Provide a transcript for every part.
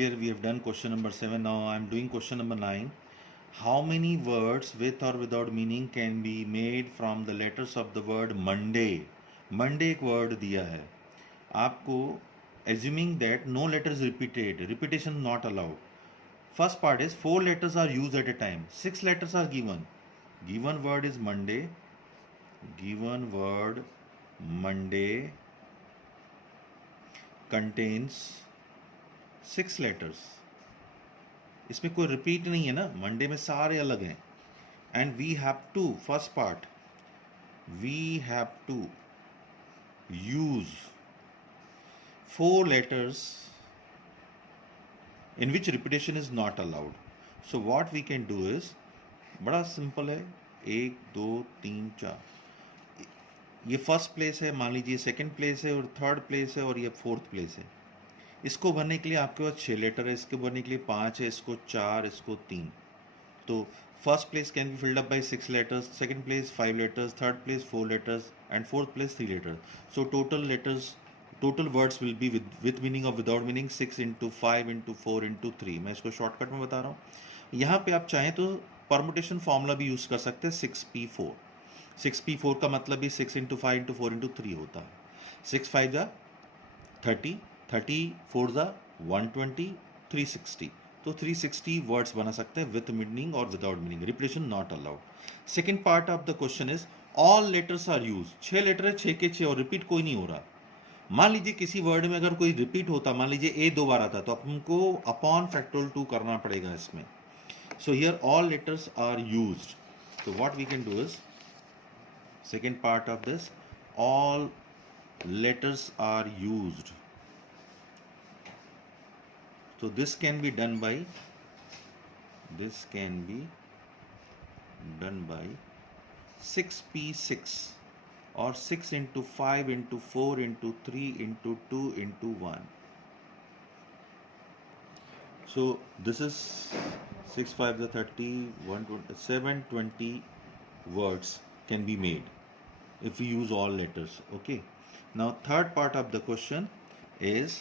earlier we have done question number 7. Now I am doing question number 9. How many words with or without meaning can be made from the letters of the word Monday? Monday एक word दिया है आपको, assuming that no letter is repeated, repetition not allowed. First part is 4 letters are used at a time. 6 letters are given. Given word is Monday. Given word Monday contains 6 letters. इसमें कोई repeat नहीं है ना, Monday में सारे अलग हैं. And we have to, first part, we have to use 4 letters in which repetition is not allowed. So what we can do is, बड़ा सिंपल है, 1 2 3 4, ये फर्स्ट प्लेस है, मान लीजिए सेकंड प्लेस है, और थर्ड प्लेस है, और ये फोर्थ प्लेस है. इसको भरने के लिए आपके पास 6 लेटर है, इसको भरने के लिए 5 है, इसको 4, इसको 3. तो first place can be filled up by 6 letters, second place 5 letters, third place 4 letters, and fourth place 3 letters. So total letters, total words will be with meaning और विदाउट मीनिंग 6 × 5 × 4 × 3. मैं इसको शॉर्टकट में बता रहा हूँ. यहाँ पे आप चाहें तो परमुटेशन फॉर्मूला भी यूज़ कर सकते हैं, 6p4. 6p4 का मतलब भी 6 × 5 × 4 × 3 होता है. 6 5 जा 30, 30 4 जा 120, 360. तो 360 वर्ड्स बना सकते हैं विथ मीनिंग और without meaning. Repetition not allowed. Second part of the question is all letters are use. 6 letter है, 6 के 6, और रिपीट कोई नहीं हो रहा. मान लीजिए किसी वर्ड में अगर कोई रिपीट होता, मान लीजिए ए 2 बार आता, तो हमको अपॉन फैक्टोरियल 2 करना पड़ेगा इसमें. So here all letters are used. तो what we can do is, second part of this, all letters are used. So this can be done by 6p6, or 6 × 5 × 4 × 3 × 2 × 1. So this is 6 5 30, 120, 720 words can be made if we use all letters. Okay, now third part of the question is,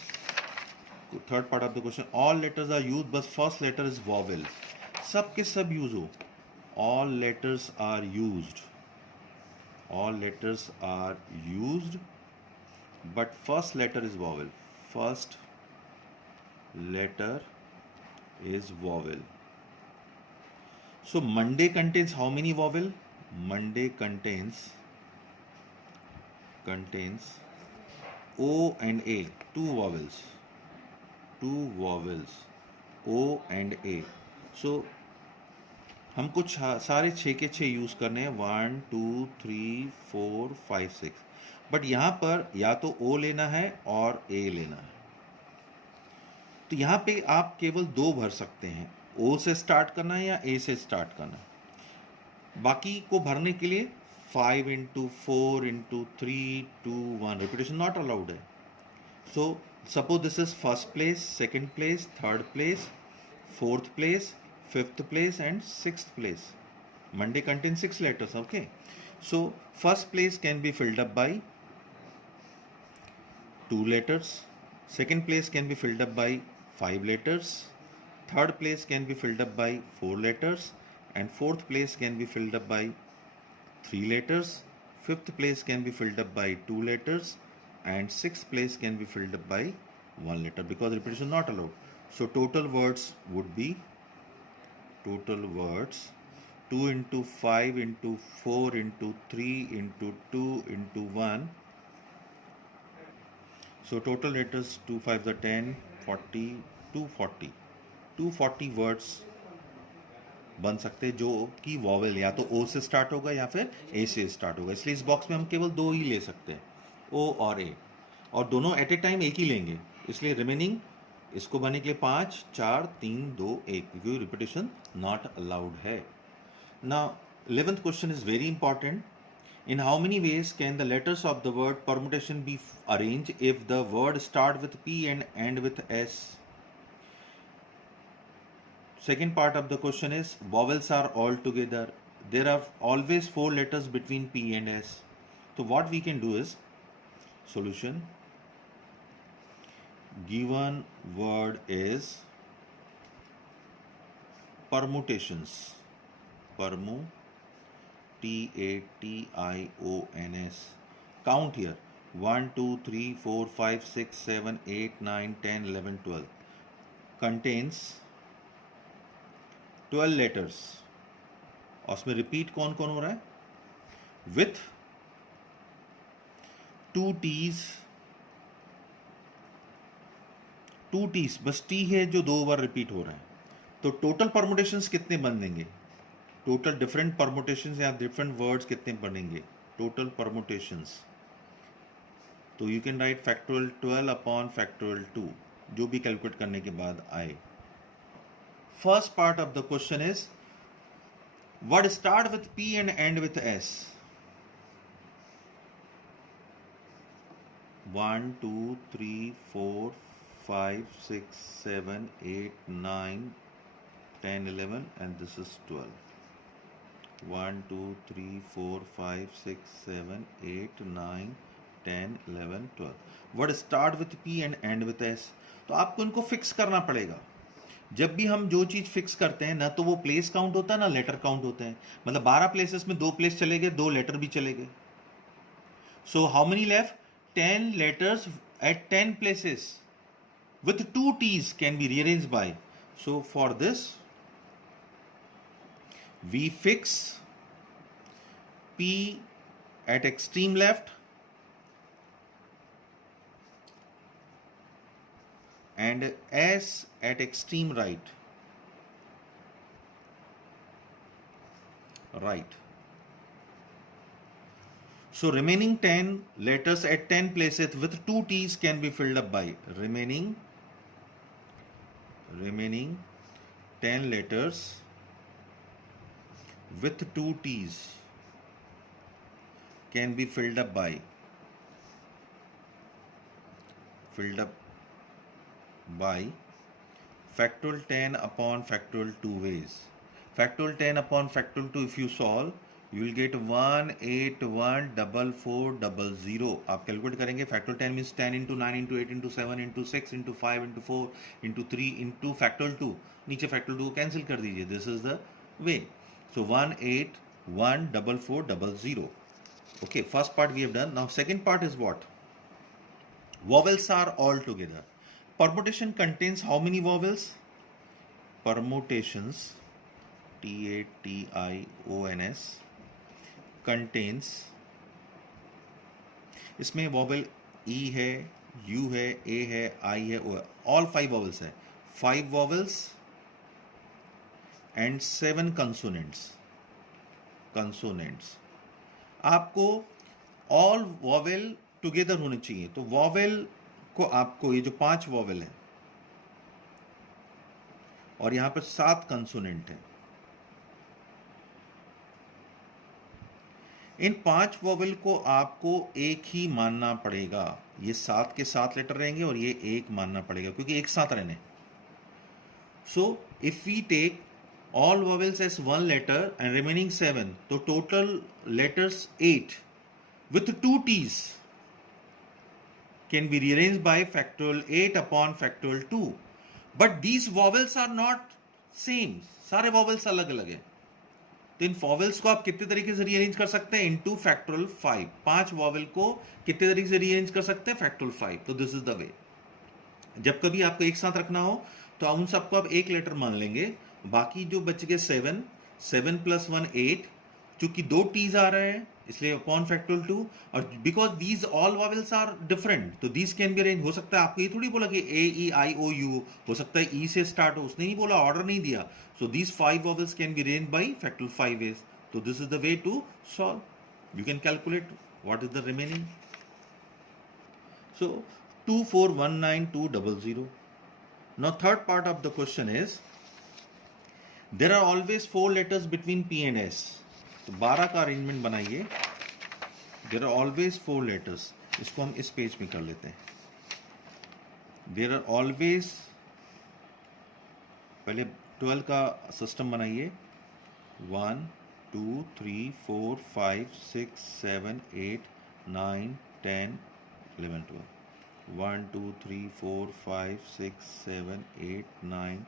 all letters are used but first letter is vowel. सब के सब use हो. all letters are used but first letter is vowel. First letter is vowel. So Monday contains how many vowel? Monday contains O and A, 2 vowels, O and A. So हमको सारे 6 के 6 use करने हैं, 1 2 3 4 5 6. But यहाँ पर या तो O लेना है और A लेना है. तो यहाँ पे आप केवल 2 भर सकते हैं, O से स्टार्ट करना है या A से स्टार्ट करना है. बाकी को भरने के लिए 5 × 4 × 3 2 1. रिपीटेशन नॉट अलाउड है. So suppose this is first place, second place, third place, fourth place, fifth place and sixth place. Monday contain 6 letters. Okay, so first place can be filled up by 2 letters, second place can be filled up by 5 letters, third place can be filled up by 4 letters, and fourth place can be filled up by 3 letters, fifth place can be filled up by 2 letters, and sixth place can be filled up by 1 letter, because repetition is not allowed. So total words would be 2 × 5 × 4 × 3 × 2 × 1. So total letters 2 5 are 10, 40, 240 words बन सकते हैं, जो कि vowel या तो O से start होगा या फिर A से स्टार्ट होगा. इसलिए इस बॉक्स में हम केवल 2 ही ले सकते हैं, O और A, और दोनों एट ए टाइम एक ही लेंगे. इसलिए रिमेनिंग इसको बनने के लिए 5 4 3 2 1, क्योंकि रिपीटेशन नॉट अलाउड है. Now 11th question is very important. In how many ways can the letters of the word permutation be arranged if the word start with P and end with S? Second part of the question is vowels are all together. There are always 4 letters between P and S. So what we can do is, solution, given word is permutations, T-A-T-I-O-N-S. Count here. 1, 2, 3, 4, 5, 6, 7, 8, 9, 10, 11, 12. Contains 12 letters. और उसमें repeat कौन कौन हो रहा है? With 2 T's, बस T है जो 2 बार रिपीट हो रहा है. तो टोटल परमुटेशंस कितने बन देंगे? टोटल डिफरेंट परमुटेशंस या डिफरेंट वर्ड्स कितने बनेंगे? Total permutations. तो you can write factorial 12 upon factorial 2, जो भी कैलकुलेट करने के बाद आए. First part of the question is word start with P and end with S. 1, 2, 3, 4, 5, 6, 7, 8, 9, 10, 11 and this is 12. 1, 2, 3, 4, 5, 6, 7, 8, 9, 10, 11, 12. Word start with P and end with S. तो आपको इनको fix करना पड़ेगा. जब भी हम जो चीज फिक्स करते हैं ना, तो वो प्लेस काउंट होता है ना लेटर काउंट होते हैं. मतलब 12 प्लेसेस में 2 प्लेस चले गए, 2 लेटर भी चले गए. So how many left? 10 letters at 10 places with 2 T's can be rearranged by. So for this we fix P at extreme left and S at extreme right. So remaining 10 letters at 10 places with 2 T's can be filled up by remaining 10 letters with 2 T's can be filled up by factorial 10 upon factorial 2 ways. Factorial 10 upon factorial 2 if you solve, you will get 1814400. आप calculate करेंगे. Factorial 10 means 10 into 9 into 8 into 7 into 6 into 5 into 4 into 3 into factorial 2. नीचे factorial 2 cancel कर दीजिए. This is the way. So 1814400. Okay, first part we have done. Now second part is what? Vowels are all together. Permutation contains how many vowels? Permutations, T-A-T-I-O-N-S, contains, इसमें vowel E है, U है, A है, I है, O है. All 5 vowels है. 5 vowels and 7 consonants. आपको all vowel together होने चाहिए. तो वॉवेल को आपको ये जो 5 वॉवेल है और यहां पर 7 कंसोनेंट है, इन 5 वॉवेल को आपको एक ही मानना पड़ेगा. ये 7 के 7 लेटर रहेंगे और ये एक मानना पड़ेगा क्योंकि एक साथ रहने. So if we take all vowels as 1 letter and remaining 7, so total letters 8 with 2 T's can be rearranged by factorial 8 upon factorial 2. But these vowels are not same. सारे vowels अलग अलग है. तो इन vowels को आप कितने तरीके से rearrange कर सकते हैं? into factorial 5. 5 vowel को कितने तरीके से rearrange कर सकते हैं? factorial 5. तो this is the way. जब कभी आपको एक साथ रखना हो तो उन सबको आप एक लेटर मान लेंगे. बाकी जो बच गए 7 प्लस 1 8, चूंकि 2 T's आ रहे हैं इसलिए अपॉन फैक्टोरियल 2, और because these all vowels are different, तो दीज कैन बी अरेंज. हो सकता है आपको ये थोड़ी बोला कि A-E-I-O-U, हो सकता है E से स्टार्ट हो, उसने नहीं बोला, ऑर्डर नहीं दिया. So these 5 vowels can be arrange by factorial 5 ways. तो this is the way to solve. You can calculate what is the remaining. So 2419200. Now third part of the question is there are always 4 letters between P and S. तो 12 का arrangement बनाइए. There are always 4 letters. इसको हम इस page में कर लेते हैं. There are always, पहले 12 का सिस्टम बनाइए. 1 2 3 4 5 6 7 8 9 10 11 12. 1 2 3 4 5 6 7 8 9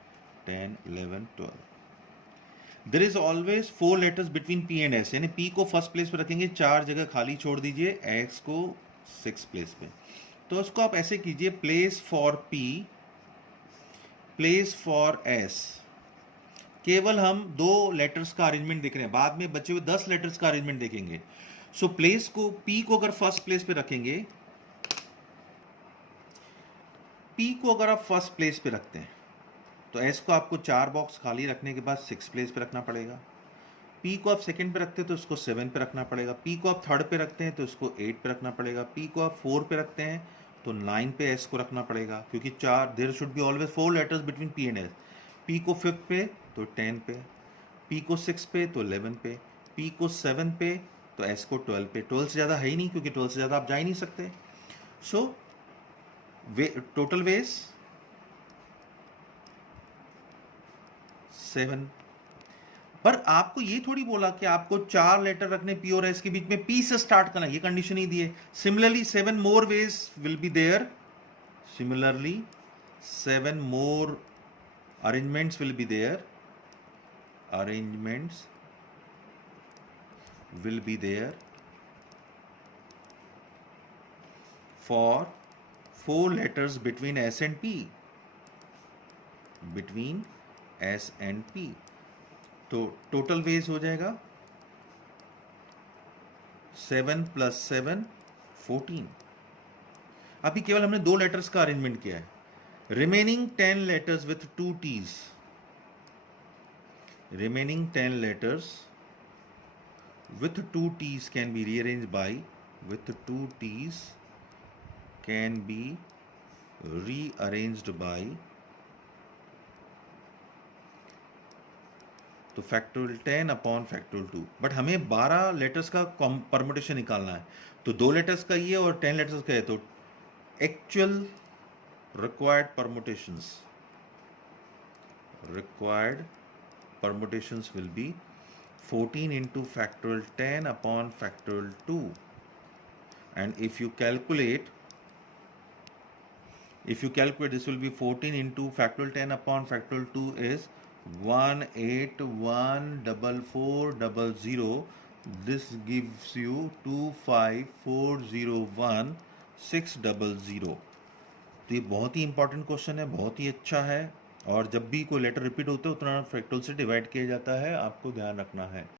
10 11 12. There is always 4 letters between P and S, यानी P को फर्स्ट प्लेस पे रखेंगे, 4 जगह खाली छोड़ दीजिए, X को 6 प्लेस पे। तो उसको आप ऐसे कीजिए, place for P, place for S। केवल हम 2 लेटर्स का अरेंजमेंट देख रहे हैं, बाद में बचे हुए 10 लेटर्स का अरेंजमेंट देखेंगे। सो प्लेस को, P को अगर फर्स्ट प्लेस पे रखेंगे, P को अगर आप फर्स्ट प्लेस पे रखते हैं तो S को आपको 4 बॉक्स खाली रखने के बाद 6 प्लेस पे रखना पड़ेगा। P को आप सेकंड पे रखते हैं तो उसको 7 पे रखना पड़ेगा। P को आप थर्ड पे रखते हैं तो उसको 8 पे रखना पड़ेगा। P को आप 4 पे रखते हैं तो 9 पे S को रखना पड़ेगा, क्योंकि 4, there should be always 4 letters between P and S। P को 5th पे तो 10 पे, P को 6 पे तो 11 पे, P को 7 पे तो S को 12 पे। 12 से ज़्यादा है ही नहीं, क्योंकि 12 से ज़्यादा आप जा ही नहीं सकते। So total ways 7। पर आपको ये थोड़ी बोला कि आपको 4 लेटर रखने P और S के बीच में, P से स्टार्ट करना, ये कंडीशन ही दी है। Similarly 7 more ways will be there, similarly 7 more arrangements will be there, arrangements will be there for 4 letters between S and P, between S and P। तो टोटल वेज हो जाएगा 7 + 7 14। अभी केवल हमने 2 लेटर्स का अरेंजमेंट किया है। Remaining 10 letters with 2 T's, remaining 10 letters with 2 T's can be rearranged by, with 2 T's can be rearranged by, तो फैक्टोरियल 10 अपॉन फैक्टोरियल 2। बट हमें 12 लेटर्स का परमुटेशन निकालना है, तो 2 लेटर्स का ये और 10 लेटर्स का है, तो actual required permutations will be 14 into factorial 10 upon factorial 2, and if you calculate this will be 14 into factorial 10 upon factorial 2 is 1814400. This gives you 25401,600। तो ये बहुत ही इंपॉर्टेंट क्वेश्चन है, बहुत ही अच्छा है, और जब भी कोई लेटर रिपीट होता है उतना फैक्टोरियल से डिवाइड किया जाता है, आपको ध्यान रखना है।